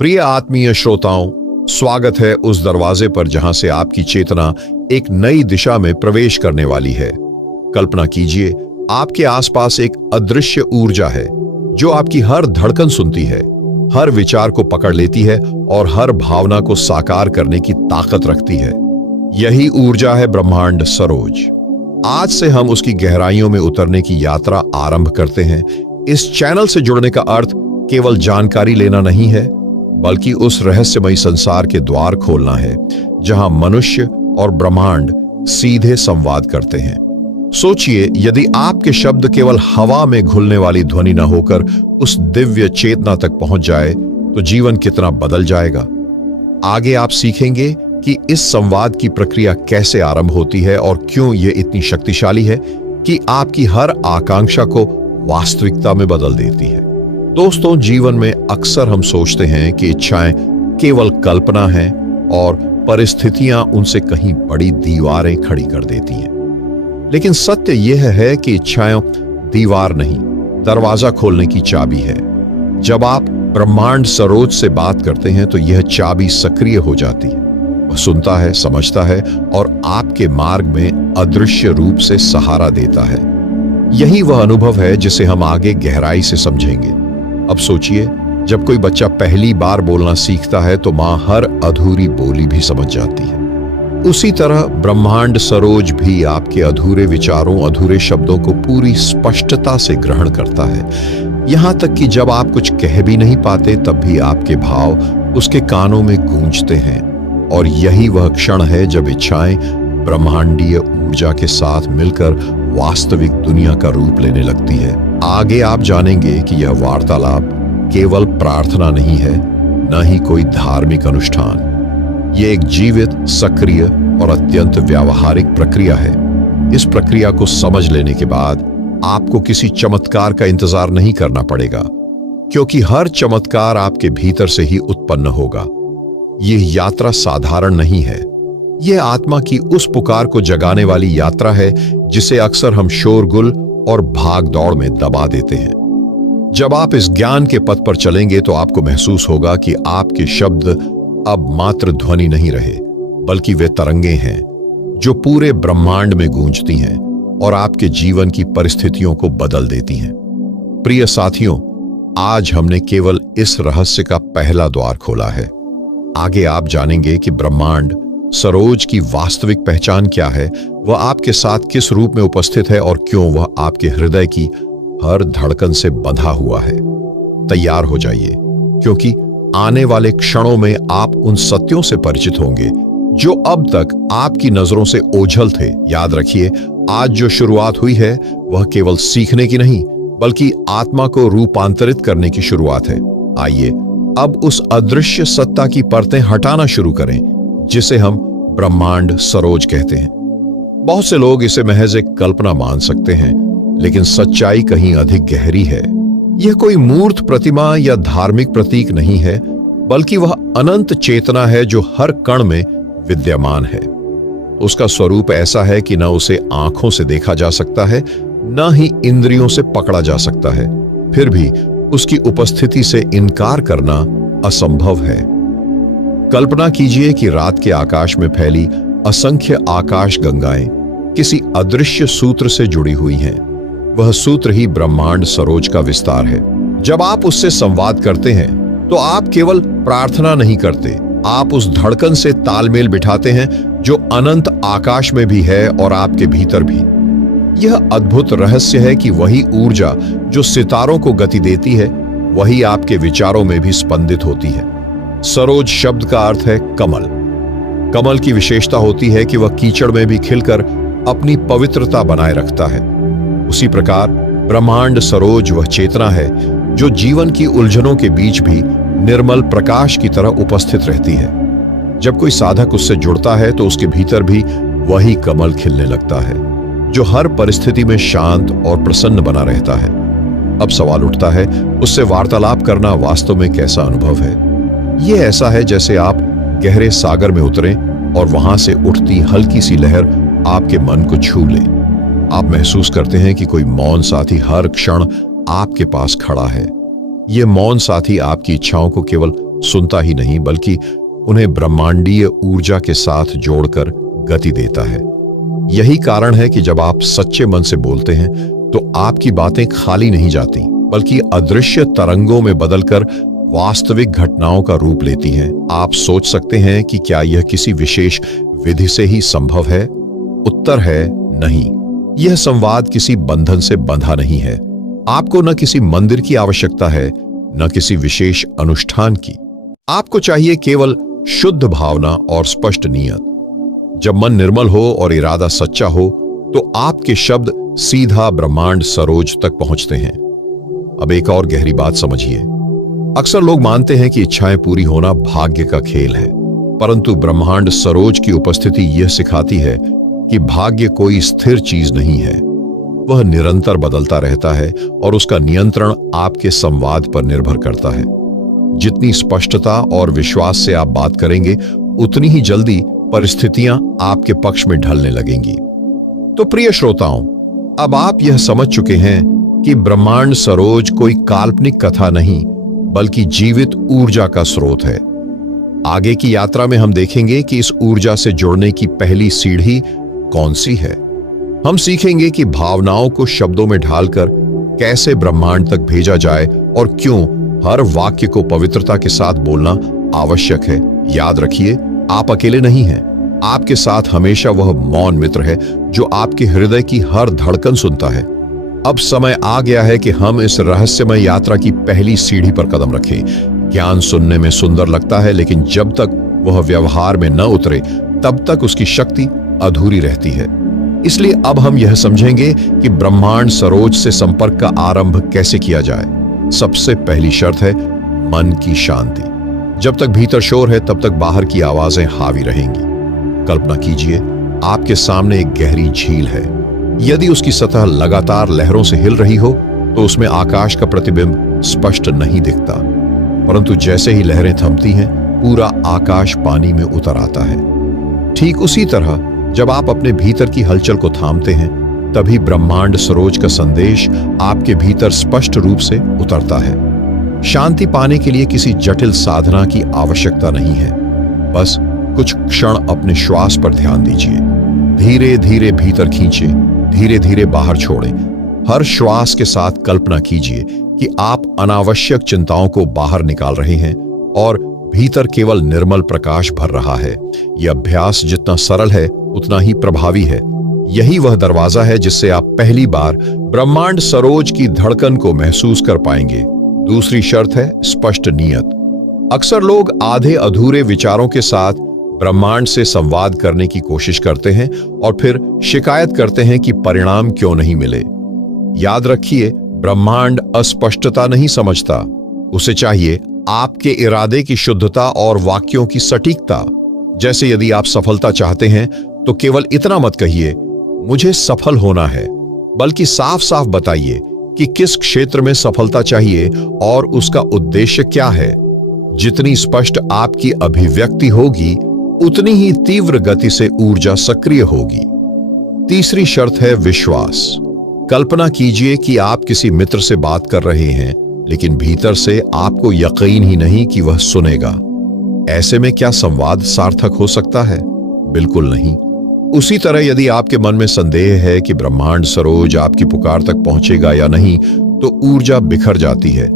प्रिय आत्मीय श्रोताओं, स्वागत है उस दरवाजे पर जहां से आपकी चेतना एक नई दिशा में प्रवेश करने वाली है। कल्पना कीजिए, आपके आसपास एक अदृश्य ऊर्जा है जो आपकी हर धड़कन सुनती है, हर विचार को पकड़ लेती है और हर भावना को साकार करने की ताकत रखती है। यही ऊर्जा है ब्रह्मांड सरोज। आज से हम उसकी गहराइयों में उतरने की यात्रा आरंभ करते हैं। इस चैनल से जुड़ने का अर्थ केवल जानकारी लेना नहीं है, बल्कि उस रहस्यमयी संसार के द्वार खोलना है जहां मनुष्य और ब्रह्मांड सीधे संवाद करते हैं। सोचिए, यदि आपके शब्द केवल हवा में घुलने वाली ध्वनि न होकर उस दिव्य चेतना तक पहुंच जाए तो जीवन कितना बदल जाएगा। आगे आप सीखेंगे कि इस संवाद की प्रक्रिया कैसे आरंभ होती है और क्यों यह इतनी शक्तिशाली है कि आपकी हर आकांक्षा को वास्तविकता में बदल देती है। दोस्तों, जीवन में अक्सर हम सोचते हैं कि इच्छाएं केवल कल्पना हैं और परिस्थितियां उनसे कहीं बड़ी दीवारें खड़ी कर देती हैं। लेकिन सत्य यह है कि इच्छाएं दीवार नहीं, दरवाजा खोलने की चाबी है। जब आप ब्रह्मांड सरोज से बात करते हैं तो यह चाबी सक्रिय हो जाती है। वह सुनता है, समझता है और आपके मार्ग में अदृश्य रूप से सहारा देता है। यही वह अनुभव है जिसे हम आगे गहराई से समझेंगे। अब सोचिए, जब कोई बच्चा पहली बार बोलना सीखता है तो मां हर अधूरी बोली भी समझ जाती है। उसी तरह ब्रह्मांड सरोज भी आपके अधूरे विचारों, अधूरे शब्दों को पूरी स्पष्टता से ग्रहण करता है। यहां तक कि जब आप कुछ कह भी नहीं पाते तब भी आपके भाव उसके कानों में गूंजते हैं। और यही वह क्षण है जब इच्छाएं ब्रह्मांडीय ऊर्जा के साथ मिलकर वास्तविक दुनिया का रूप लेने लगती है। आगे आप जानेंगे कि यह वार्तालाप केवल प्रार्थना नहीं है, न ही कोई धार्मिक अनुष्ठान। यह एक जीवित, सक्रिय और अत्यंत व्यावहारिक प्रक्रिया है। इस प्रक्रिया को समझ लेने के बाद आपको किसी चमत्कार का इंतजार नहीं करना पड़ेगा, क्योंकि हर चमत्कार आपके भीतर से ही उत्पन्न होगा। यह यात्रा साधारण नहीं है। यह आत्मा की उस पुकार को जगाने वाली यात्रा है जिसे अक्सर हम शोरगुल और भाग दौड़ में दबा देते हैं। जब आप इस ज्ञान के पथ पर चलेंगे तो आपको महसूस होगा कि आपके शब्द अब मात्र ध्वनि नहीं रहे, बल्कि वे तरंगे हैं जो पूरे ब्रह्मांड में गूंजती हैं और आपके जीवन की परिस्थितियों को बदल देती हैं। प्रिय साथियों, आज हमने केवल इस रहस्य का पहला द्वार खोला है। आगे आप जानेंगे कि ब्रह्मांड सरोज की वास्तविक पहचान क्या है, वह आपके साथ किस रूप में उपस्थित है और क्यों वह आपके हृदय की हर धड़कन से बंधा हुआ है। तैयार हो जाइए, क्योंकि आने वाले क्षणों में आप उन सत्यों से परिचित होंगे जो अब तक आपकी नजरों से ओझल थे। याद रखिए, आज जो शुरुआत हुई है वह केवल सीखने की नहीं, बल्कि आत्मा को रूपांतरित करने की शुरुआत है। आइए अब उस अदृश्य सत्ता की परतें हटाना शुरू करें जिसे हम ब्रह्मांड सरोज कहते हैं। बहुत से लोग इसे महज एक कल्पना मान सकते हैं, लेकिन सच्चाई कहीं अधिक गहरी है। यह कोई मूर्त प्रतिमा या धार्मिक प्रतीक नहीं है, बल्कि वह अनंत चेतना है जो हर कण में विद्यमान है। उसका स्वरूप ऐसा है कि न उसे आंखों से देखा जा सकता है, न ही इंद्रियों से पकड़ा जा सकता है। फिर भी उसकी उपस्थिति से इनकार करना असंभव है। कल्पना कीजिए कि रात के आकाश में फैली असंख्य आकाश गंगाएं किसी अदृश्य सूत्र से जुड़ी हुई हैं। वह सूत्र ही ब्रह्मांड सरोज का विस्तार है। जब आप उससे संवाद करते हैं तो आप केवल प्रार्थना नहीं करते, आप उस धड़कन से तालमेल बिठाते हैं जो अनंत आकाश में भी है और आपके भीतर भी। यह अद्भुत रहस्य है कि वही ऊर्जा जो सितारों को गति देती है, वही आपके विचारों में भी स्पंदित होती है। सरोज शब्द का अर्थ है कमल। कमल की विशेषता होती है कि वह कीचड़ में भी खिलकर अपनी पवित्रता बनाए रखता है। उसी प्रकार ब्रह्मांड सरोज वह चेतना है जो जीवन की उलझनों के बीच भी निर्मल प्रकाश की तरह उपस्थित रहती है। जब कोई साधक उससे जुड़ता है तो उसके भीतर भी वही कमल खिलने लगता है जो हर परिस्थिति में शांत और प्रसन्न बना रहता है। अब सवाल उठता है, उससे वार्तालाप करना वास्तव में कैसा अनुभव है? यह ऐसा है जैसे आप गहरे सागर में उतरें और वहां से उठती हल्की सी लहर आपके मन को छू ले। आप महसूस करते हैं कि कोई मौन साथी हर क्षण आपके पास खड़ा है। यह मौन साथी आपकी इच्छाओं को केवल सुनता ही नहीं बल्कि उन्हें ब्रह्मांडीय ऊर्जा के साथ जोड़कर गति देता है। यही कारण है कि जब आप सच्चे मन से बोलते हैं तो आपकी बातें खाली नहीं जाती बल्कि अदृश्य तरंगों में बदलकर वास्तविक घटनाओं का रूप लेती हैं। आप सोच सकते हैं कि क्या यह किसी विशेष विधि से ही संभव है? उत्तर है नहीं। यह संवाद किसी बंधन से बंधा नहीं है। आपको न किसी मंदिर की आवश्यकता है न किसी विशेष अनुष्ठान की। आपको चाहिए केवल शुद्ध भावना और स्पष्ट नियत। जब मन निर्मल हो और इरादा सच्चा हो तो आपके शब्द सीधा ब्रह्मांड सरोज तक पहुंचते हैं। अब एक और गहरी बात समझिए। अक्सर लोग मानते हैं कि इच्छाएं पूरी होना भाग्य का खेल है, परंतु ब्रह्मांड सरोज की उपस्थिति यह सिखाती है कि भाग्य कोई स्थिर चीज नहीं है। वह निरंतर बदलता रहता है और उसका नियंत्रण आपके संवाद पर निर्भर करता है। जितनी स्पष्टता और विश्वास से आप बात करेंगे उतनी ही जल्दी परिस्थितियां आपके पक्ष में ढलने लगेंगी। तो प्रिय श्रोताओं, अब आप यह समझ चुके हैं कि ब्रह्मांड सरोज कोई काल्पनिक कथा नहीं बल्कि जीवित ऊर्जा का स्रोत है। आगे की यात्रा में हम देखेंगे कि इस ऊर्जा से जुड़ने की पहली सीढ़ी कौन सी है। हम सीखेंगे कि भावनाओं को शब्दों में ढालकर कैसे ब्रह्मांड तक भेजा जाए और क्यों हर वाक्य को पवित्रता के साथ बोलना आवश्यक है। याद रखिए, आप अकेले नहीं हैं। आपके साथ हमेशा वह मौन मित्र है जो आपके हृदय की हर धड़कन सुनता है। अब समय आ गया है कि हम इस रहस्यमय यात्रा की पहली सीढ़ी पर कदम रखें। ज्ञान सुनने में सुंदर लगता है, लेकिन जब तक वह व्यवहार में न उतरे तब तक उसकी शक्ति अधूरी रहती है। इसलिए अब हम यह समझेंगे कि ब्रह्मांड सरोज से संपर्क का आरंभ कैसे किया जाए। सबसे पहली शर्त है मन की शांति। जब तक भीतर शोर है तब तक बाहर की आवाजें हावी रहेंगी। कल्पना कीजिए, आपके सामने एक गहरी झील है। यदि उसकी सतह लगातार लहरों से हिल रही हो तो उसमें आकाश का प्रतिबिंब स्पष्ट नहीं दिखता, परंतु जैसे ही लहरें थमती हैं पूरा आकाश पानी में उतर आता है। ठीक उसी तरह जब आप अपने भीतर की हलचल को थामते हैं तभी ब्रह्मांड सरोज का संदेश आपके भीतर स्पष्ट रूप से उतरता है। शांति पाने के लिए किसी जटिल साधना की आवश्यकता नहीं है। बस कुछ क्षण अपने श्वास पर ध्यान दीजिए। धीरे धीरे भीतर खींचे, धीरे धीरे बाहर छोड़ें। हर श्वास के साथ कल्पना कीजिए कि आप अनावश्यक चिंताओं को बाहर निकाल रहे हैं और भीतर केवल निर्मल प्रकाश भर रहा है। यह अभ्यास जितना सरल है उतना ही प्रभावी है। यही वह दरवाजा है जिससे आप पहली बार ब्रह्मांड सरोज की धड़कन को महसूस कर पाएंगे। दूसरी शर्त है स्पष्ट नियत। अक्सर लोग आधे अधूरे विचारों के साथ ब्रह्मांड से संवाद करने की कोशिश करते हैं और फिर शिकायत करते हैं कि परिणाम क्यों नहीं मिले। याद रखिए, ब्रह्मांड अस्पष्टता नहीं समझता। उसे चाहिए आपके इरादे की शुद्धता और वाक्यों की सटीकता। जैसे यदि आप सफलता चाहते हैं तो केवल इतना मत कहिए मुझे सफल होना है, बल्कि साफ साफ बताइए कि किस क्षेत्र में सफलता चाहिए और उसका उद्देश्य क्या है। जितनी स्पष्ट आपकी अभिव्यक्ति होगी उतनी ही तीव्र गति से ऊर्जा सक्रिय होगी। तीसरी शर्त है विश्वास। कल्पना कीजिए कि आप किसी मित्र से बात कर रहे हैं, लेकिन भीतर से आपको यकीन ही नहीं कि वह सुनेगा। ऐसे में क्या संवाद सार्थक हो सकता है? बिल्कुल नहीं। उसी तरह यदि आपके मन में संदेह है कि ब्रह्मांड सरोज आपकी पुकार तक पहुंचेगा या नहीं, तो ऊर्जा बिखर जाती है।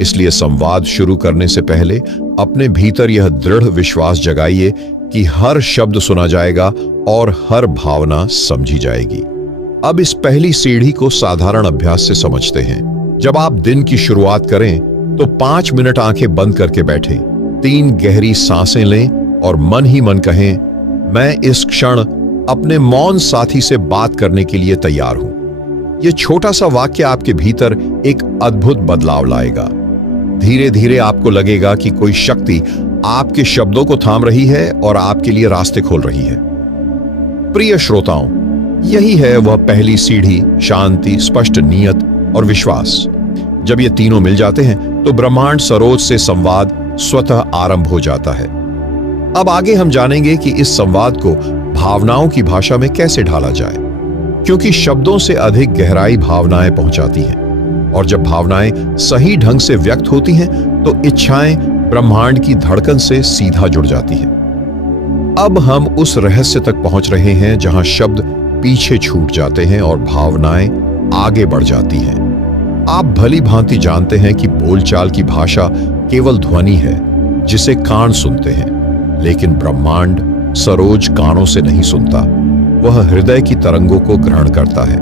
इसलिए संवाद शुरू करने से पहले अपने भीतर यह दृढ़ विश्वास जगाइए कि हर शब्द सुना जाएगा और हर भावना समझी जाएगी। अब इस पहली सीढ़ी को साधारण अभ्यास से समझते हैं। जब आप दिन की शुरुआत करें तो 5 मिनट आंखें बंद करके बैठें, 3 गहरी सांसें लें और मन ही मन कहें, मैं इस क्षण अपने मौन साथी से बात करने के लिए तैयार हूं। यह छोटा सा वाक्य आपके भीतर एक अद्भुत बदलाव लाएगा। धीरे धीरे आपको लगेगा कि कोई शक्ति आपके शब्दों को थाम रही है और आपके लिए रास्ते खोल रही है। प्रिय श्रोताओं, यही है वह पहली सीढ़ी, शांति, स्पष्ट नियत और विश्वास। जब ये तीनों मिल जाते हैं तो ब्रह्मांड सरोज से संवाद स्वतः आरंभ हो जाता है। अब आगे हम जानेंगे कि इस संवाद को भावनाओं की भाषा में कैसे ढाला जाए, क्योंकि शब्दों से अधिक गहराई भावनाएं पहुंचाती हैं, और जब भावनाएं सही ढंग से व्यक्त होती हैं तो इच्छाएं ब्रह्मांड की धड़कन से सीधा जुड़ जाती है। अब हम उस रहस्य तक पहुंच रहे हैं जहां शब्द पीछे छूट जाते हैं और भावनाएं आगे बढ़ जाती हैं। आप भली भांति जानते हैं कि बोलचाल की भाषा केवल ध्वनि है जिसे कान सुनते हैं, लेकिन ब्रह्मांड सरोज कानों से नहीं सुनता, वह हृदय की तरंगों को ग्रहण करता है।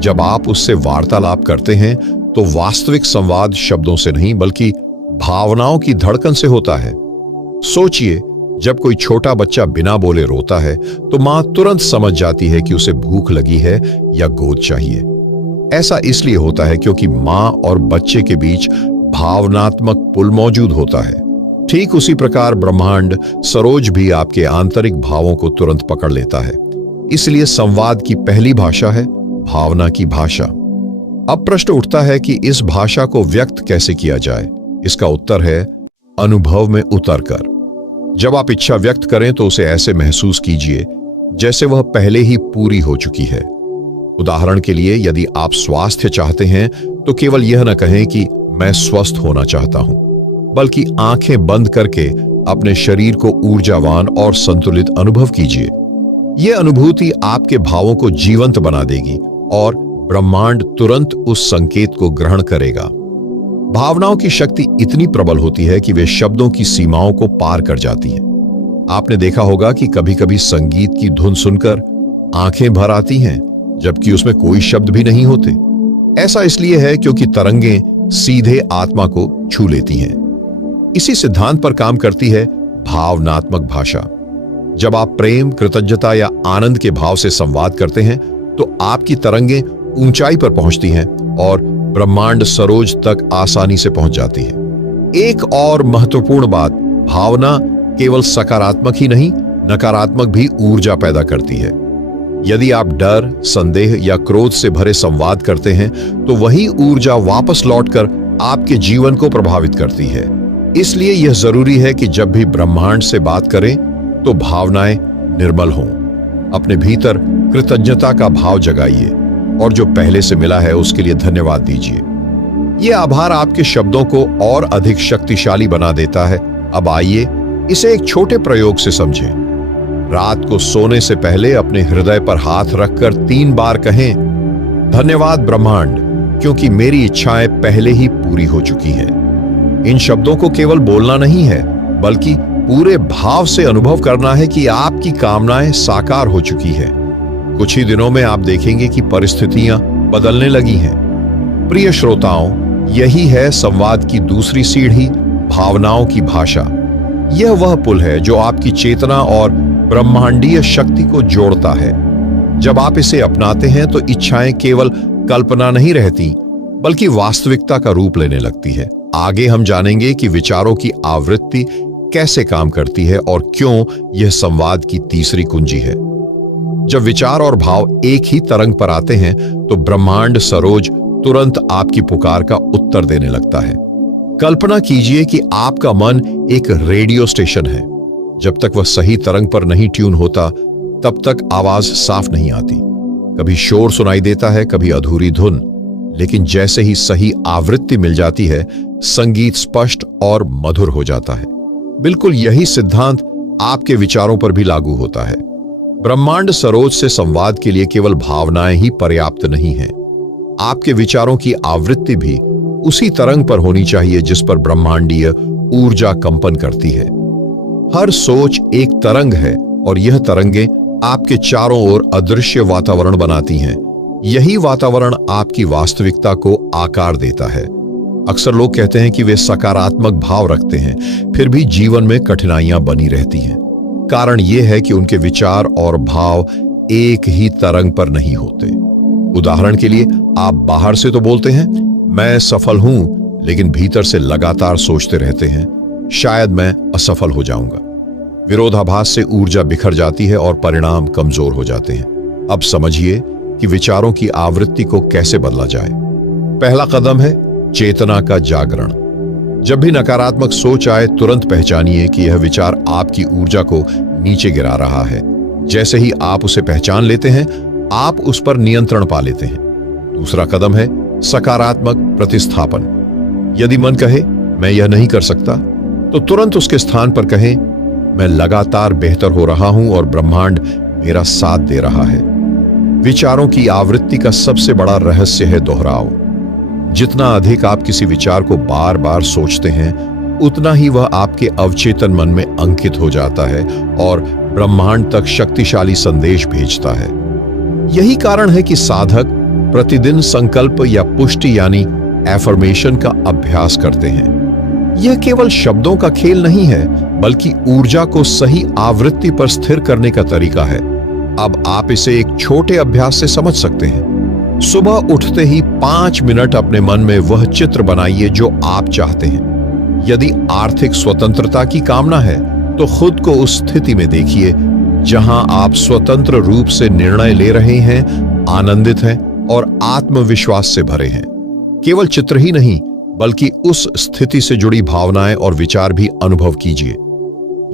जब आप उससे वार्तालाप करते हैं तो वास्तविक संवाद शब्दों से नहीं बल्कि भावनाओं की धड़कन से होता है। सोचिए, जब कोई छोटा बच्चा बिना बोले रोता है तो मां तुरंत समझ जाती है कि उसे भूख लगी है या गोद चाहिए। ऐसा इसलिए होता है क्योंकि मां और बच्चे के बीच भावनात्मक पुल मौजूद होता है। ठीक उसी प्रकार ब्रह्मांड सरोज भी आपके आंतरिक भावों को तुरंत पकड़ लेता है। इसलिए संवाद की पहली भाषा है भावना की भाषा। अब प्रश्न उठता है कि इस भाषा को व्यक्त कैसे किया जाए। इसका उत्तर है अनुभव में उतरकर। जब आप इच्छा व्यक्त करें तो उसे ऐसे महसूस कीजिए जैसे वह पहले ही पूरी हो चुकी है। उदाहरण के लिए, यदि आप स्वास्थ्य चाहते हैं तो केवल यह न कहें कि मैं स्वस्थ होना चाहता हूं, बल्कि आंखें बंद करके अपने शरीर को ऊर्जावान और संतुलित अनुभव कीजिए। यह अनुभूति आपके भावों को जीवंत बना देगी और ब्रह्मांड तुरंत उस संकेत को ग्रहण करेगा। भावनाओं की शक्ति इतनी प्रबल होती है कि वे शब्दों की सीमाओं को पार कर जाती हैं। आपने देखा होगा कि कभी-कभी संगीत की धुन सुनकर आंखें भर आती हैं, जबकि उसमें कोई शब्द भी नहीं होते। ऐसा इसलिए है क्योंकि तरंगें सीधे आत्मा को छू लेती हैं। इसी सिद्धांत पर काम करती है भावनात्मक भाषा। जब आप प्रेम, कृतज्ञता या आनंद के भाव से संवाद करते हैं तो आपकी तरंगें ऊंचाई पर पहुंचती हैं और ब्रह्मांड सरोज तक आसानी से पहुंच जाती है। एक और महत्वपूर्ण बात, भावना केवल सकारात्मक ही नहीं, नकारात्मक भी ऊर्जा पैदा करती है। यदि आप डर, संदेह या क्रोध से भरे संवाद करते हैं तो वही ऊर्जा वापस लौटकर आपके जीवन को प्रभावित करती है। इसलिए यह जरूरी है कि जब भी ब्रह्मांड से बात करें तो भावनाएं निर्मल हों। अपने भीतर कृतज्ञता का भाव जगाइए और जो पहले से मिला है उसके लिए धन्यवाद दीजिए। यह आभार आपके शब्दों को और अधिक शक्तिशाली बना देता है। अब आइए इसे एक छोटे प्रयोग से समझें। रात को सोने से पहले अपने हृदय पर हाथ रखकर 3 बार कहें, धन्यवाद ब्रह्मांड, क्योंकि मेरी इच्छाएं पहले ही पूरी हो चुकी हैं। इन शब्दों को केवल बोलना नहीं है, बल्कि पूरे भाव से अनुभव करना है कि आपकी कामनाएं साकार हो चुकी है। कुछ ही दिनों में आप देखेंगे कि परिस्थितियां बदलने लगी हैं। प्रिय श्रोताओं, यही है संवाद की दूसरी सीढ़ी, भावनाओं की भाषा। यह वह पुल है जो आपकी चेतना और ब्रह्मांडीय शक्ति को जोड़ता है। जब आप इसे अपनाते हैं तो इच्छाएं केवल कल्पना नहीं रहती, बल्कि वास्तविकता का रूप लेने लगती है। आगे हम जानेंगे कि विचारों की आवृत्ति कैसे काम करती है और क्यों यह संवाद की तीसरी कुंजी है। जब विचार और भाव एक ही तरंग पर आते हैं तो ब्रह्मांड सरोज तुरंत आपकी पुकार का उत्तर देने लगता है। कल्पना कीजिए कि आपका मन एक रेडियो स्टेशन है। जब तक वह सही तरंग पर नहीं ट्यून होता, तब तक आवाज साफ नहीं आती। कभी शोर सुनाई देता है, कभी अधूरी धुन, लेकिन जैसे ही सही आवृत्ति मिल जाती है, संगीत स्पष्ट और मधुर हो जाता है। बिल्कुल यही सिद्धांत आपके विचारों पर भी लागू होता है। ब्रह्मांड सरोज से संवाद के लिए केवल भावनाएं ही पर्याप्त नहीं हैं। आपके विचारों की आवृत्ति भी उसी तरंग पर होनी चाहिए जिस पर ब्रह्मांडीय ऊर्जा कंपन करती है। हर सोच एक तरंग है और यह तरंगें आपके चारों ओर अदृश्य वातावरण बनाती हैं। यही वातावरण आपकी वास्तविकता को आकार देता है। अक्सर लोग कहते हैं कि वे सकारात्मक भाव रखते हैं, फिर भी जीवन में कठिनाइयां बनी रहती हैं। कारण यह है कि उनके विचार और भाव एक ही तरंग पर नहीं होते। उदाहरण के लिए, आप बाहर से तो बोलते हैं मैं सफल हूं, लेकिन भीतर से लगातार सोचते रहते हैं शायद मैं असफल हो जाऊंगा। विरोधाभास से ऊर्जा बिखर जाती है और परिणाम कमजोर हो जाते हैं। अब समझिए कि विचारों की आवृत्ति को कैसे बदला जाए। पहला कदम है चेतना का जागरण। जब भी नकारात्मक सोच आए, तुरंत पहचानिए कि यह विचार आपकी ऊर्जा को नीचे गिरा रहा है। जैसे ही आप उसे पहचान लेते हैं, आप उस पर नियंत्रण पा लेते हैं। दूसरा कदम है सकारात्मक प्रतिस्थापन। यदि मन कहे मैं यह नहीं कर सकता, तो तुरंत उसके स्थान पर कहें, मैं लगातार बेहतर हो रहा हूं और ब्रह्मांड मेरा साथ दे रहा है। विचारों की आवृत्ति का सबसे बड़ा रहस्य है दोहराव। जितना अधिक आप किसी विचार को बार बार सोचते हैं, उतना ही वह आपके अवचेतन मन में अंकित हो जाता है और ब्रह्मांड तक शक्तिशाली संदेश भेजता है। यही कारण है कि साधक प्रतिदिन संकल्प या पुष्टि यानी एफर्मेशन का अभ्यास करते हैं। यह केवल शब्दों का खेल नहीं है, बल्कि ऊर्जा को सही आवृत्ति पर स्थिर करने का तरीका है। अब आप इसे एक छोटे अभ्यास से समझ सकते हैं। सुबह उठते ही 5 मिनट अपने मन में वह चित्र बनाइए जो आप चाहते हैं। यदि आर्थिक स्वतंत्रता की कामना है, तो खुद को उस स्थिति में देखिए जहां आप स्वतंत्र रूप से निर्णय ले रहे हैं, आनंदित हैं और आत्मविश्वास से भरे हैं। केवल चित्र ही नहीं, बल्कि उस स्थिति से जुड़ी भावनाएं और विचार भी अनुभव कीजिए।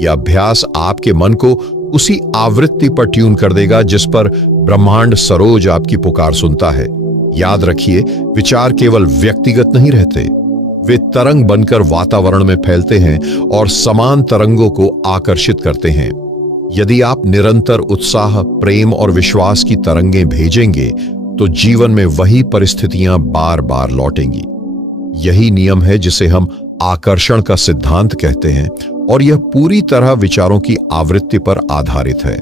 यह अभ्यास आपके मन को उसी आवृत्ति पर ट्यून कर देगा जिस पर ब्रह्मांड सरोज आपकी पुकार सुनता है। याद रखिए, विचार केवल व्यक्तिगत नहीं रहते, वे तरंग बनकर वातावरण में फैलते हैं और समान तरंगों को आकर्षित करते हैं। यदि आप निरंतर उत्साह, प्रेम और विश्वास की तरंगें भेजेंगे, तो जीवन में वही परिस्थितियां बार बार लौटेंगी। यही नियम है जिसे हम आकर्षण का सिद्धांत कहते हैं, और यह पूरी तरह विचारों की आवृत्ति पर आधारित है।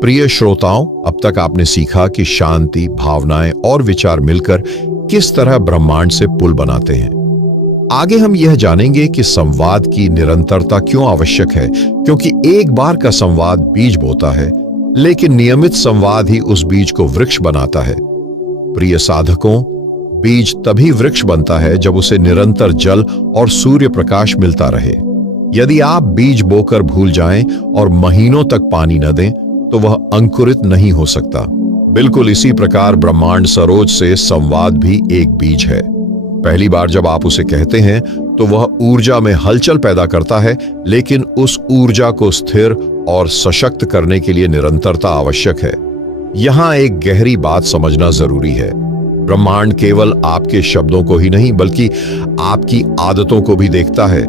प्रिय श्रोताओं, अब तक आपने सीखा कि शांति, भावनाएं और विचार मिलकर किस तरह ब्रह्मांड से पुल बनाते हैं। आगे हम यह जानेंगे कि संवाद की निरंतरता क्यों आवश्यक है, क्योंकि एक बार का संवाद बीज बोता है, लेकिन नियमित संवाद ही उस बीज को वृक्ष बनाता है। प्रिय साधकों, बीज तभी वृक्ष बनता है जब उसे निरंतर जल और सूर्य प्रकाश मिलता रहे। यदि आप बीज बोकर भूल जाएं और महीनों तक पानी न दें, तो वह अंकुरित नहीं हो सकता। बिल्कुल इसी प्रकार ब्रह्मांड सरोज से संवाद भी एक बीज है। पहली बार जब आप उसे कहते हैं, तो वह ऊर्जा में हलचल पैदा करता है, लेकिन उस ऊर्जा को स्थिर और सशक्त करने के लिए निरंतरता आवश्यक है। यहां एक गहरी बात समझना जरूरी है। ब्रह्मांड केवल आपके शब्दों को ही नहीं, बल्कि आपकी आदतों को भी देखता है।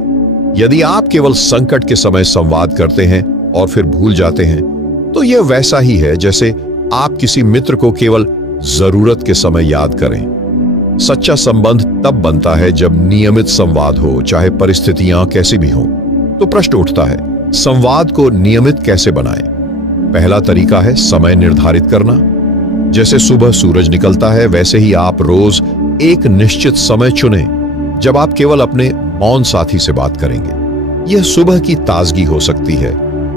यदि आप केवल संकट के समय संवाद करते हैं और फिर भूल जाते हैं, तो यह वैसा ही है जैसे आप किसी मित्र को केवल जरूरत के समय याद करें। सच्चा संबंध तब बनता है जब नियमित संवाद हो, चाहे परिस्थितियां कैसी भी हो। तो प्रश्न उठता है, संवाद को नियमित कैसे बनाएं? पहला तरीका है समय निर्धारित करना। जैसे सुबह सूरज निकलता है, वैसे ही आप रोज एक निश्चित समय चुनें जब आप केवल अपने मौन साथी से बात करेंगे। यह सुबह की ताजगी हो सकती है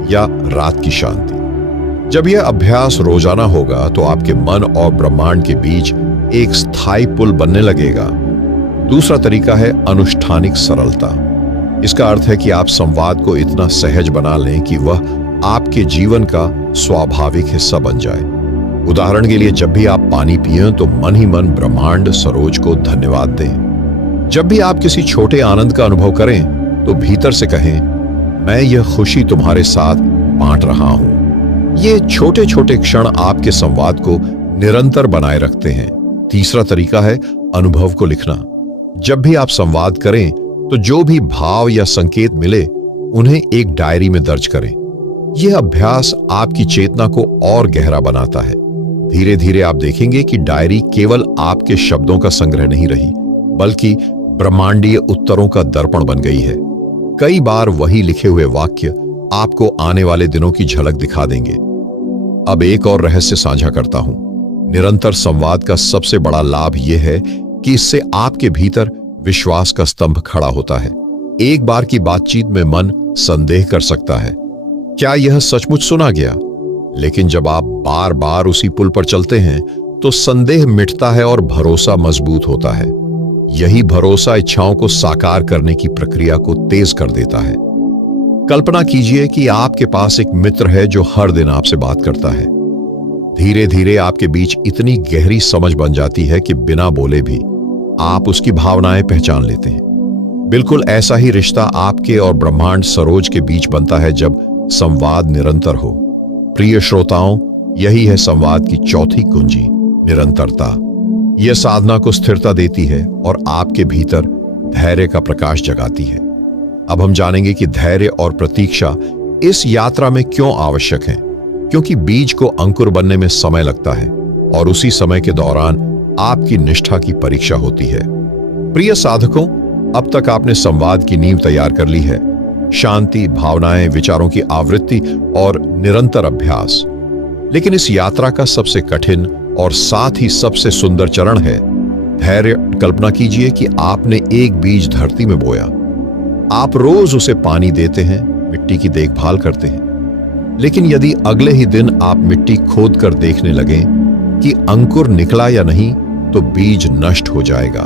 या रात की शांति। जब यह अभ्यास रोजाना होगा, तो आपके मन और ब्रह्मांड के बीच एक स्थायी पुल बनने लगेगा। दूसरा तरीका है अनुष्ठानिक सरलता। इसका अर्थ है कि आप संवाद को इतना सहज बना लें कि वह आपके जीवन का स्वाभाविक हिस्सा बन जाए। उदाहरण के लिए, जब भी आप पानी पिएं, तो मन ही मन ब्रह्मांड सरोज को धन्यवाद दें। जब भी आप किसी छोटे आनंद का अनुभव करें, तो भीतर से कहें, मैं यह खुशी तुम्हारे साथ बांट रहा हूं। ये छोटे छोटे क्षण आपके संवाद को निरंतर बनाए रखते हैं। तीसरा तरीका है अनुभव को लिखना। जब भी आप संवाद करें, तो जो भी भाव या संकेत मिले, उन्हें एक डायरी में दर्ज करें। यह अभ्यास आपकी चेतना को और गहरा बनाता है। धीरे धीरे आप देखेंगे कि डायरी केवल आपके शब्दों का संग्रह नहीं रही, बल्कि ब्रह्मांडीय उत्तरों का दर्पण बन गई है। कई बार वही लिखे हुए वाक्य आपको आने वाले दिनों की झलक दिखा देंगे। अब एक और रहस्य साझा करता हूं। निरंतर संवाद का सबसे बड़ा लाभ यह है कि इससे आपके भीतर विश्वास का स्तंभ खड़ा होता है। एक बार की बातचीत में मन संदेह कर सकता है, क्या यह सचमुच सुना गया? लेकिन जब आप बार बार उसी पुल पर चलते हैं, तो संदेह मिटता है और भरोसा मजबूत होता है। यही भरोसा इच्छाओं को साकार करने की प्रक्रिया को तेज कर देता है। कल्पना कीजिए कि आपके पास एक मित्र है जो हर दिन आपसे बात करता है। धीरे धीरे आपके बीच इतनी गहरी समझ बन जाती है कि बिना बोले भी आप उसकी भावनाएं पहचान लेते हैं। बिल्कुल ऐसा ही रिश्ता आपके और ब्रह्मांड सरोज के बीच बनता है जब संवाद निरंतर हो। प्रिय श्रोताओं, यही है संवाद की चौथी कुंजी, निरंतरता। यह साधना को स्थिरता देती है और आपके भीतर धैर्य का प्रकाश जगाती है। अब हम जानेंगे कि धैर्य और प्रतीक्षा इस यात्रा में क्यों आवश्यक हैं। क्योंकि बीज को अंकुर बनने में समय लगता है और उसी समय के दौरान आपकी निष्ठा की परीक्षा होती है। प्रिय साधकों, अब तक आपने संवाद की नींव तैयार कर ली है। शांति, भावनाएं, विचारों की आवृत्ति और निरंतर अभ्यास। लेकिन इस यात्रा का सबसे कठिन और साथ ही सबसे सुंदर चरण है धैर्य। कल्पना कीजिए कि आपने एक बीज धरती में बोया। आप रोज उसे पानी देते हैं, मिट्टी की देखभाल करते हैं। लेकिन यदि अगले ही दिन आप मिट्टी खोद कर देखने लगें कि अंकुर निकला या नहीं, तो बीज नष्ट हो जाएगा।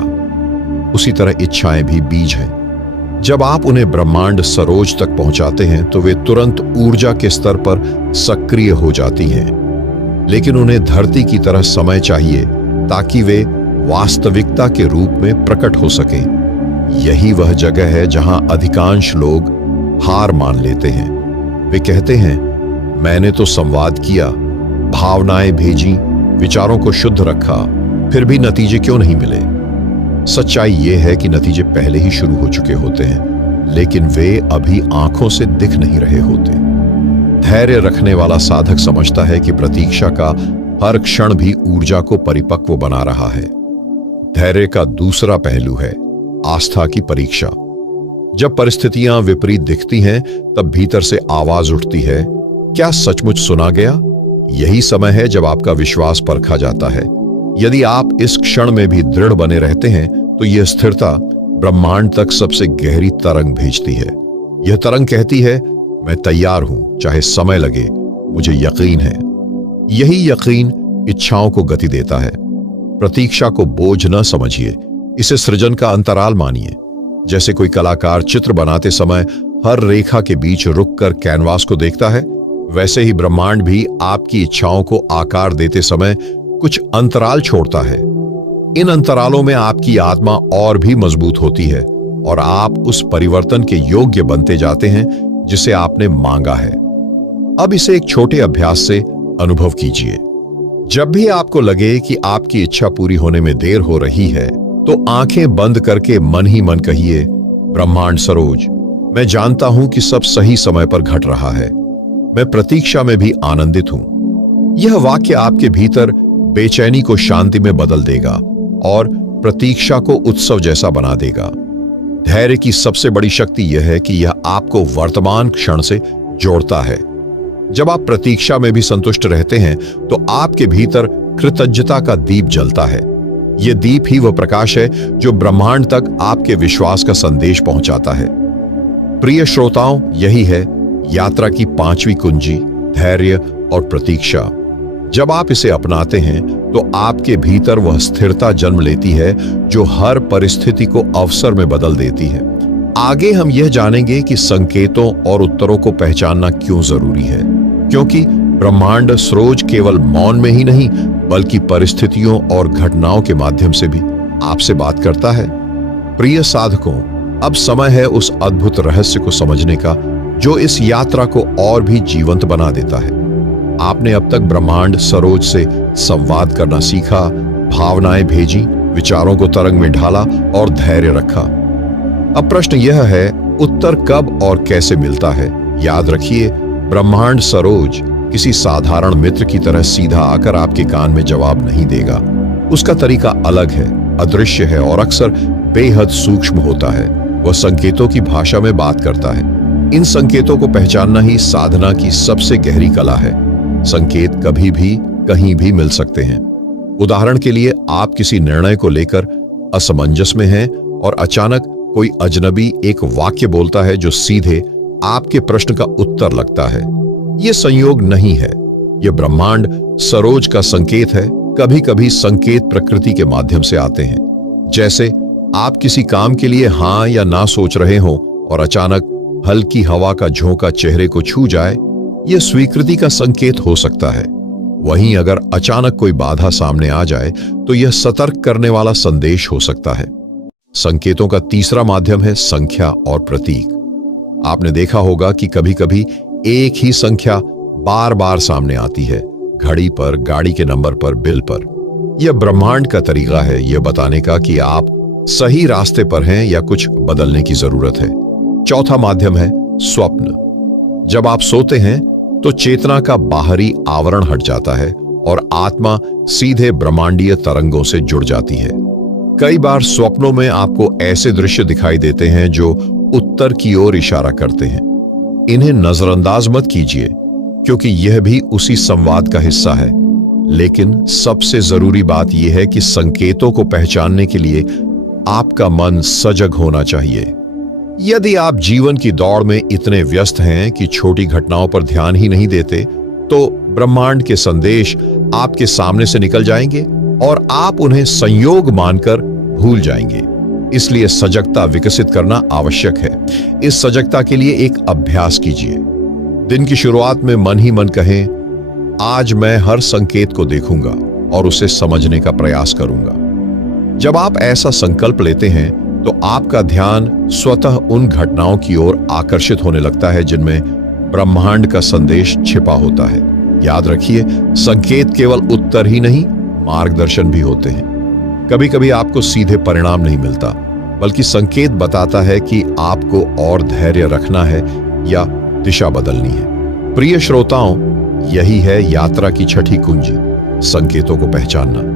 उसी तरह इच्छाएं भी बीज हैं। जब आप उन्हें ब्रह्मांड सरोज तक पहुंचाते हैं तो वे तुरंत ऊर्जा के स्तर पर सक्रिय हो जाती हैं। लेकिन उन्हें धरती की तरह समय चाहिए ताकि वे वास्तविकता के रूप में प्रकट हो सकें। यही वह जगह है जहां अधिकांश लोग हार मान लेते हैं। वे कहते हैं, मैंने तो संवाद किया, भावनाएं भेजी, विचारों को शुद्ध रखा, फिर भी नतीजे क्यों नहीं मिले। सच्चाई यह है कि नतीजे पहले ही शुरू हो चुके होते हैं, लेकिन वे अभी आंखों से दिख नहीं रहे होते। धैर्य रखने वाला साधक समझता है कि प्रतीक्षा का हर क्षण भी ऊर्जा को परिपक्व बना रहा है। धैर्य का दूसरा पहलू है आस्था की परीक्षा। जब परिस्थितियां विपरीत दिखती हैं, तब भीतर से आवाज उठती है, क्या सचमुच सुना गया? यही समय है जब आपका विश्वास परखा जाता है। यदि आप इस क्षण में भी दृढ़ बने रहते हैं, तो यह स्थिरता ब्रह्मांड तक सबसे गहरी तरंग भेजती है। यह तरंग कहती है, मैं तैयार हूं, चाहे समय लगे, मुझे यकीन है। यही यकीन इच्छाओं को गति देता है। प्रतीक्षा को बोझ न समझिए, इसे सृजन का अंतराल मानिए। जैसे कोई कलाकार चित्र बनाते समय हर रेखा के बीच रुककर कैनवास को देखता है, वैसे ही ब्रह्मांड भी आपकी इच्छाओं को आकार देते समय कुछ अंतराल छोड़ता है। इन अंतरालों में आपकी आत्मा और भी मजबूत होती है और आप उस परिवर्तन के योग्य बनते जाते हैं जिसे आपने मांगा है। अब इसे एक छोटे अभ्यास से अनुभव कीजिए। जब भी आपको लगे कि आपकी इच्छा पूरी होने में देर हो रही है, तो आंखें बंद करके मन ही मन कहिए, ब्रह्मांड सरोज, मैं जानता हूं कि सब सही समय पर घट रहा है। मैं प्रतीक्षा में भी आनंदित हूं। यह वाक्य आपके भीतर बेचैनी को शांति में बदल देगा और प्रतीक्षा को उत्सव जैसा बना देगा। धैर्य की सबसे बड़ी शक्ति यह है कि यह आपको वर्तमान क्षण से जोड़ता है। जब आप प्रतीक्षा में भी संतुष्ट रहते हैं, तो आपके भीतर कृतज्ञता का दीप जलता है। यह दीप ही वह प्रकाश है जो ब्रह्मांड तक आपके विश्वास का संदेश पहुंचाता है। प्रिय श्रोताओं, यही है यात्रा की पांचवी कुंजी, धैर्य और प्रतीक्षा। जब आप इसे अपनाते हैं, तो आपके भीतर वह स्थिरता जन्म लेती है जो हर परिस्थिति को अवसर में बदल देती है। आगे हम यह जानेंगे कि संकेतों और उत्तरों को पहचानना क्यों जरूरी है, क्योंकि ब्रह्मांड सरोज केवल मौन में ही नहीं, बल्कि परिस्थितियों और घटनाओं के माध्यम से भी आपसे बात करता है। प्रिय साधकों, अब समय है उस अद्भुत रहस्य को समझने का जो इस यात्रा को और भी जीवंत बना देता है। आपने अब तक ब्रह्मांड सरोज से संवाद करना सीखा, भावनाएं भेजी, विचारों को तरंग में ढाला और धैर्य रखा। अब प्रश्न यह है, उत्तर कब और कैसे मिलता है? याद रखिए, ब्रह्मांड सरोज किसी साधारण मित्र की तरह सीधा आकर आपके कान में जवाब नहीं देगा। उसका तरीका अलग है, अदृश्य है और अक्सर बेहद सूक्ष्म होता है। वह संकेतों की भाषा में बात करता है। इन संकेतों को पहचानना ही साधना की सबसे गहरी कला है। संकेत कभी भी कहीं भी मिल सकते हैं। उदाहरण के लिए, आप किसी निर्णय को लेकर असमंजस में हैं और अचानक कोई अजनबी एक वाक्य बोलता है जो सीधे आपके प्रश्न का उत्तर लगता है। यह संयोग नहीं है, यह ब्रह्मांड सरोज का संकेत है। कभी कभी संकेत प्रकृति के माध्यम से आते हैं। जैसे आप किसी काम के लिए हां या ना सोच रहे हो और अचानक हल्की हवा का झोंका चेहरे को छू जाए, यह स्वीकृति का संकेत हो सकता है। वहीं अगर अचानक कोई बाधा सामने आ जाए, तो यह सतर्क करने वाला संदेश हो सकता है। संकेतों का तीसरा माध्यम है संख्या और प्रतीक। आपने देखा होगा कि कभी कभी एक ही संख्या बार बार सामने आती है, घड़ी पर, गाड़ी के नंबर पर, बिल पर। यह ब्रह्मांड का तरीका है यह बताने का कि आप सही रास्ते पर हैं या कुछ बदलने की जरूरत है। चौथा माध्यम है स्वप्न। जब आप सोते हैं तो चेतना का बाहरी आवरण हट जाता है और आत्मा सीधे ब्रह्मांडीय तरंगों से जुड़ जाती है। कई बार स्वप्नों में आपको ऐसे दृश्य दिखाई देते हैं जो उत्तर की ओर इशारा करते हैं। इन्हें नजरअंदाज मत कीजिए, क्योंकि यह भी उसी संवाद का हिस्सा है। लेकिन सबसे जरूरी बात यह है कि संकेतों को पहचानने के लिए आपका मन सजग होना चाहिए। यदि आप जीवन की दौड़ में इतने व्यस्त हैं कि छोटी घटनाओं पर ध्यान ही नहीं देते, तो ब्रह्मांड के संदेश आपके सामने से निकल जाएंगे और आप उन्हें संयोग मानकर भूल जाएंगे। इसलिए सजगता विकसित करना आवश्यक है। इस सजगता के लिए एक अभ्यास कीजिए। दिन की शुरुआत में मन ही मन कहें, आज मैं हर संकेत को देखूंगा और उसे समझने का प्रयास करूंगा। जब आप ऐसा संकल्प लेते हैं तो आपका ध्यान स्वतः उन घटनाओं की ओर आकर्षित होने लगता है जिनमें ब्रह्मांड का संदेश छिपा होता है। याद रखिए, संकेत केवल उत्तर ही नहीं, मार्गदर्शन भी होते हैं। कभी कभी आपको सीधे परिणाम नहीं मिलता, बल्कि संकेत बताता है कि आपको और धैर्य रखना है या दिशा बदलनी है। प्रिय श्रोताओं, यही है यात्रा की छठी कुंजी, संकेतों को पहचानना।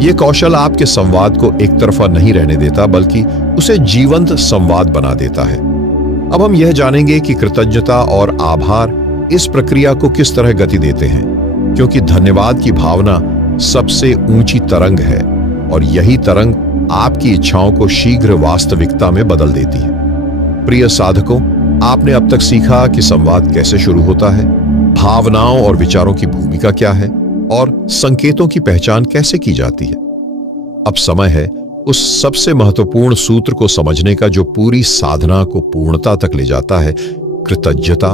यह कौशल आपके संवाद को एक तरफा नहीं रहने देता, बल्कि उसे जीवंत संवाद बना देता है। अब हम यह जानेंगे कि कृतज्ञता और आभार इस प्रक्रिया को किस तरह गति देते हैं, क्योंकि धन्यवाद की भावना सबसे ऊंची तरंग है और यही तरंग आपकी इच्छाओं को शीघ्र वास्तविकता में बदल देती है। प्रिय साधकों, आपने अब तक सीखा कि संवाद कैसे शुरू होता है, भावनाओं और विचारों की भूमिका क्या है और संकेतों की पहचान कैसे की जाती है। अब समय है उस सबसे महत्वपूर्ण सूत्र को समझने का जो पूरी साधना को पूर्णता तक ले जाता है। कृतज्ञता,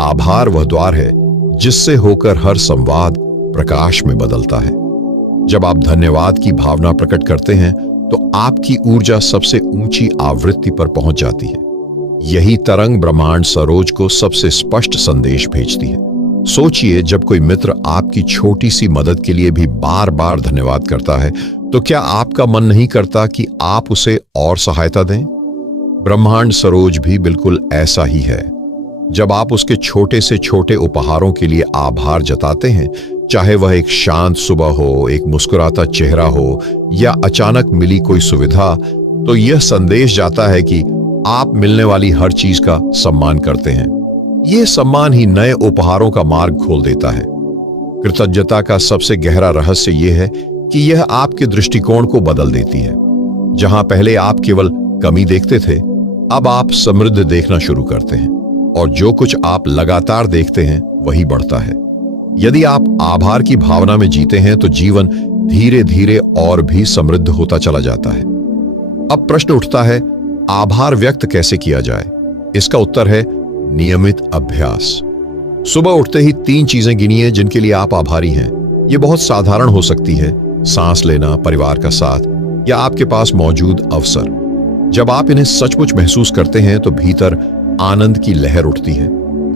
आभार वह द्वार है जिससे होकर हर संवाद प्रकाश में बदलता है। जब आप धन्यवाद की भावना प्रकट करते हैं तो आपकी ऊर्जा सबसे ऊंची आवृत्ति पर पहुंच जाती है। यही तरंग ब्रह्मांड सरोज को सबसे स्पष्ट संदेश भेजती है। सोचिए, जब कोई मित्र आपकी छोटी सी मदद के लिए भी बार बार धन्यवाद करता है, तो क्या आपका मन नहीं करता कि आप उसे और सहायता दें? ब्रह्मांड सरोज भी बिल्कुल ऐसा ही है। जब आप उसके छोटे से छोटे उपहारों के लिए आभार जताते हैं, चाहे वह एक शांत सुबह हो, एक मुस्कुराता चेहरा हो या अचानक मिली कोई सुविधा, तो यह संदेश जाता है कि आप मिलने वाली हर चीज का सम्मान करते हैं। यह सम्मान ही नए उपहारों का मार्ग खोल देता है। कृतज्ञता का सबसे गहरा रहस्य यह है कि यह आपके दृष्टिकोण को बदल देती है। जहां पहले आप केवल कमी देखते थे, अब आप समृद्ध देखना शुरू करते हैं और जो कुछ आप लगातार देखते हैं वही बढ़ता है। यदि आप आभार की भावना में जीते हैं तो जीवन धीरे धीरे और भी समृद्ध होता चला जाता है। अब प्रश्न उठता है, आभार व्यक्त कैसे किया जाए? इसका उत्तर है नियमित अभ्यास। सुबह उठते ही 3 चीजें गिनिए जिनके लिए आप आभारी हैं। यह बहुत साधारण हो सकती है, सांस लेना, परिवार का साथ या आपके पास मौजूद अवसर। जब आप इन्हें सचमुच महसूस करते हैं तो भीतर आनंद की लहर उठती है।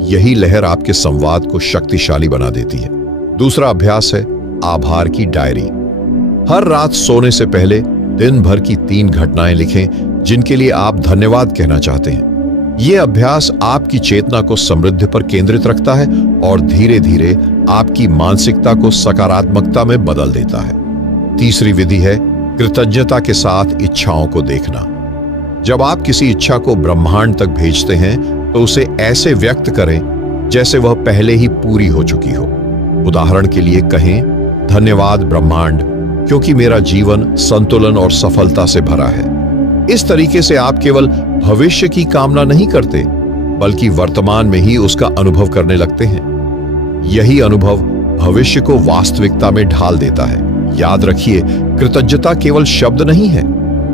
यही लहर आपके संवाद को शक्तिशाली बना देती है। दूसरा अभ्यास है आभार की डायरी। हर रात सोने से पहले दिन भर की 3 घटनाएं लिखें जिनके लिए आप धन्यवाद कहना चाहते हैं। यह अभ्यास आपकी चेतना को समृद्धि पर केंद्रित रखता है और धीरे धीरे आपकी मानसिकता को सकारात्मकता में बदल देता है। तीसरी विधि है कृतज्ञता के साथ इच्छाओं को देखना। जब आप किसी इच्छा को ब्रह्मांड तक भेजते हैं तो उसे ऐसे व्यक्त करें जैसे वह पहले ही पूरी हो चुकी हो। उदाहरण के लिए कहें, धन्यवाद ब्रह्मांड, क्योंकि मेरा जीवन संतुलन और सफलता से भरा है। इस तरीके से आप केवल भविष्य की कामना नहीं करते, बल्कि वर्तमान में ही उसका अनुभव करने लगते हैं। यही अनुभव भविष्य को वास्तविकता में ढाल देता है। याद रखिए, कृतज्ञता केवल शब्द नहीं है,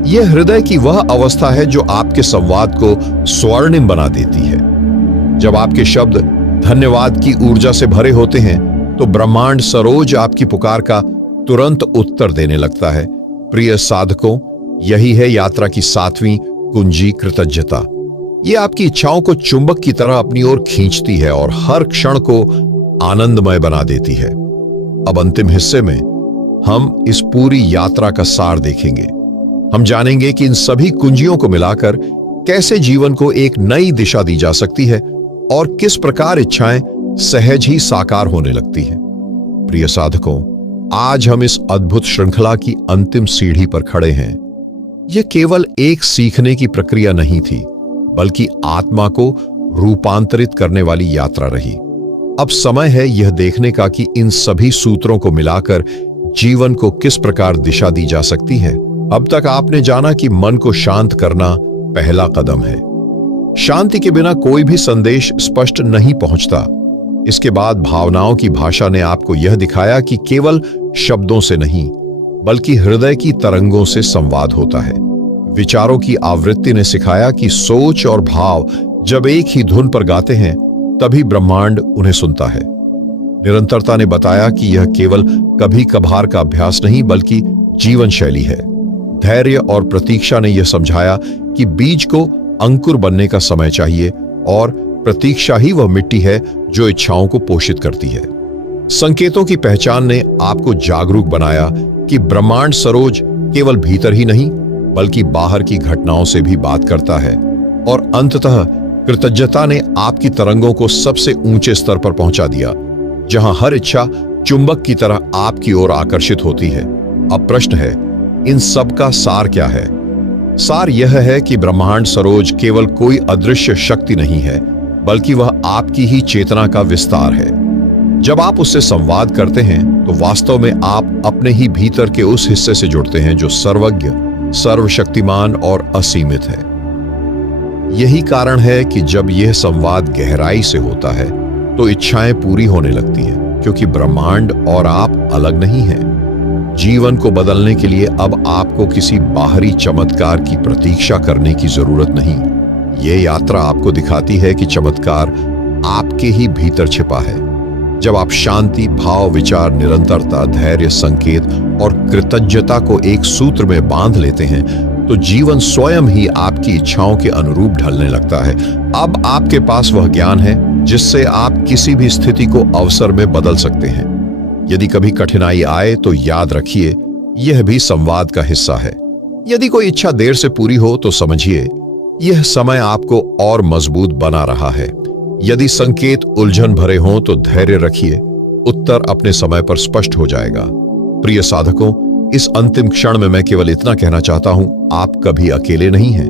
यह हृदय की वह अवस्था है जो आपके संवाद को स्वर्णिम बना देती है। जब आपके शब्द धन्यवाद की ऊर्जा से भरे होते हैं तो ब्रह्मांड सरोज आपकी पुकार का तुरंत उत्तर देने लगता है। प्रिय साधकों, यही है यात्रा की 7वीं कुंजी, कृतज्ञता। यह आपकी इच्छाओं को चुंबक की तरह अपनी ओर खींचती है और हर क्षण को आनंदमय बना देती है। अब अंतिम हिस्से में हम इस पूरी यात्रा का सार देखेंगे। हम जानेंगे कि इन सभी कुंजियों को मिलाकर कैसे जीवन को एक नई दिशा दी जा सकती है और किस प्रकार इच्छाएं सहज ही साकार होने लगती हैं। प्रिय साधकों, आज हम इस अद्भुत श्रृंखला की अंतिम सीढ़ी पर खड़े हैं। यह केवल एक सीखने की प्रक्रिया नहीं थी, बल्कि आत्मा को रूपांतरित करने वाली यात्रा रही। अब समय है यह देखने का कि इन सभी सूत्रों को मिलाकर जीवन को किस प्रकार दिशा दी जा सकती है। अब तक आपने जाना कि मन को शांत करना पहला कदम है। शांति के बिना कोई भी संदेश स्पष्ट नहीं पहुंचता। इसके बाद भावनाओं की भाषा ने आपको यह दिखाया कि केवल शब्दों से नहीं, बल्कि हृदय की तरंगों से संवाद होता है। विचारों की आवृत्ति ने सिखाया कि सोच और भाव जब एक ही धुन पर गाते हैं, तभी ब्रह्मांड उन्हें सुनता है। निरंतरता ने बताया कि यह केवल कभी कभार का अभ्यास नहीं, बल्कि जीवन शैली है। धैर्य और प्रतीक्षा ने यह समझाया कि बीज को अंकुर बनने का समय चाहिए और प्रतीक्षा ही वह मिट्टी है जो इच्छाओं को पोषित करती है। संकेतों की पहचान ने आपको जागरूक बनाया कि ब्रह्मांड सरोज केवल भीतर ही नहीं, बल्कि बाहर की घटनाओं से भी बात करता है। और अंततः कृतज्ञता ने आपकी तरंगों को सबसे ऊंचे स्तर पर पहुंचा दिया, जहां हर इच्छा चुंबक की तरह आपकी ओर आकर्षित होती है। अब प्रश्न है, इन सब का सार क्या है? सार यह है कि ब्रह्मांड सरोज केवल कोई अदृश्य शक्ति नहीं है, बल्कि वह आपकी ही चेतना का विस्तार है। जब आप उससे संवाद करते हैं, तो वास्तव में आप अपने ही भीतर के उस हिस्से से जुड़ते हैं जो सर्वज्ञ, सर्वशक्तिमान और असीमित है। यही कारण है कि जब यह संवाद गहराई से होता है, तो इच्छाएं पूरी होने लगती हैं, क्योंकि ब्रह्मांड और आप अलग नहीं हैं। जीवन को बदलने के लिए अब आपको किसी बाहरी चमत्कार की प्रतीक्षा करने की जरूरत नहीं। यह यात्रा आपको दिखाती है कि चमत्कार आपके ही भीतर छिपा है। जब आप शांति, भाव, विचार, निरंतरता, धैर्य, संकेत और कृतज्ञता को एक सूत्र में बांध लेते हैं, तो जीवन स्वयं ही आपकी इच्छाओं के अनुरूप ढलने लगता है। अब आपके पास वह ज्ञान है जिससे आप किसी भी स्थिति को अवसर में बदल सकते हैं। यदि कभी कठिनाई आए तो याद रखिए, यह भी संवाद का हिस्सा है। यदि कोई इच्छा देर से पूरी हो तो समझिए, यह समय आपको और मजबूत बना रहा है। यदि संकेत उलझन भरे हों तो धैर्य रखिए, उत्तर अपने समय पर स्पष्ट हो जाएगा। प्रिय साधकों, इस अंतिम क्षण में मैं केवल इतना कहना चाहता हूं, आप कभी अकेले नहीं हैं।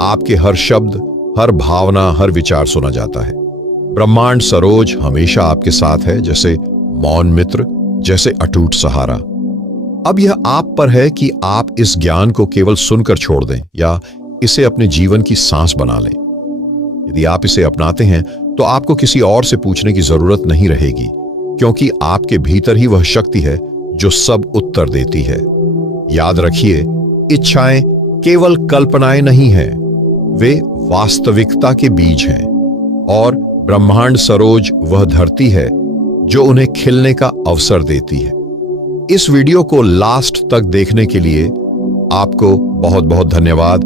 आपके हर शब्द, हर भावना, हर विचार सुना जाता है। ब्रह्मांड सरोज हमेशा आपके साथ है, जैसे मौन मित्र, जैसे अटूट सहारा। अब यह आप पर है कि आप इस ज्ञान को केवल सुनकर छोड़ दें या इसे अपने जीवन की सांस बना लें। यदि आप इसे अपनाते हैं, तो आपको किसी और से पूछने की जरूरत नहीं रहेगी, क्योंकि आपके भीतर ही वह शक्ति है जो सब उत्तर देती है। याद रखिए, इच्छाएं केवल कल्पनाएं नहीं हैं, वे वास्तविकता के बीज हैं, और ब्रह्मांड सरोज वह धरती है जो उन्हें खिलने का अवसर देती है। इस वीडियो को लास्ट तक देखने के लिए आपको बहुत बहुत धन्यवाद।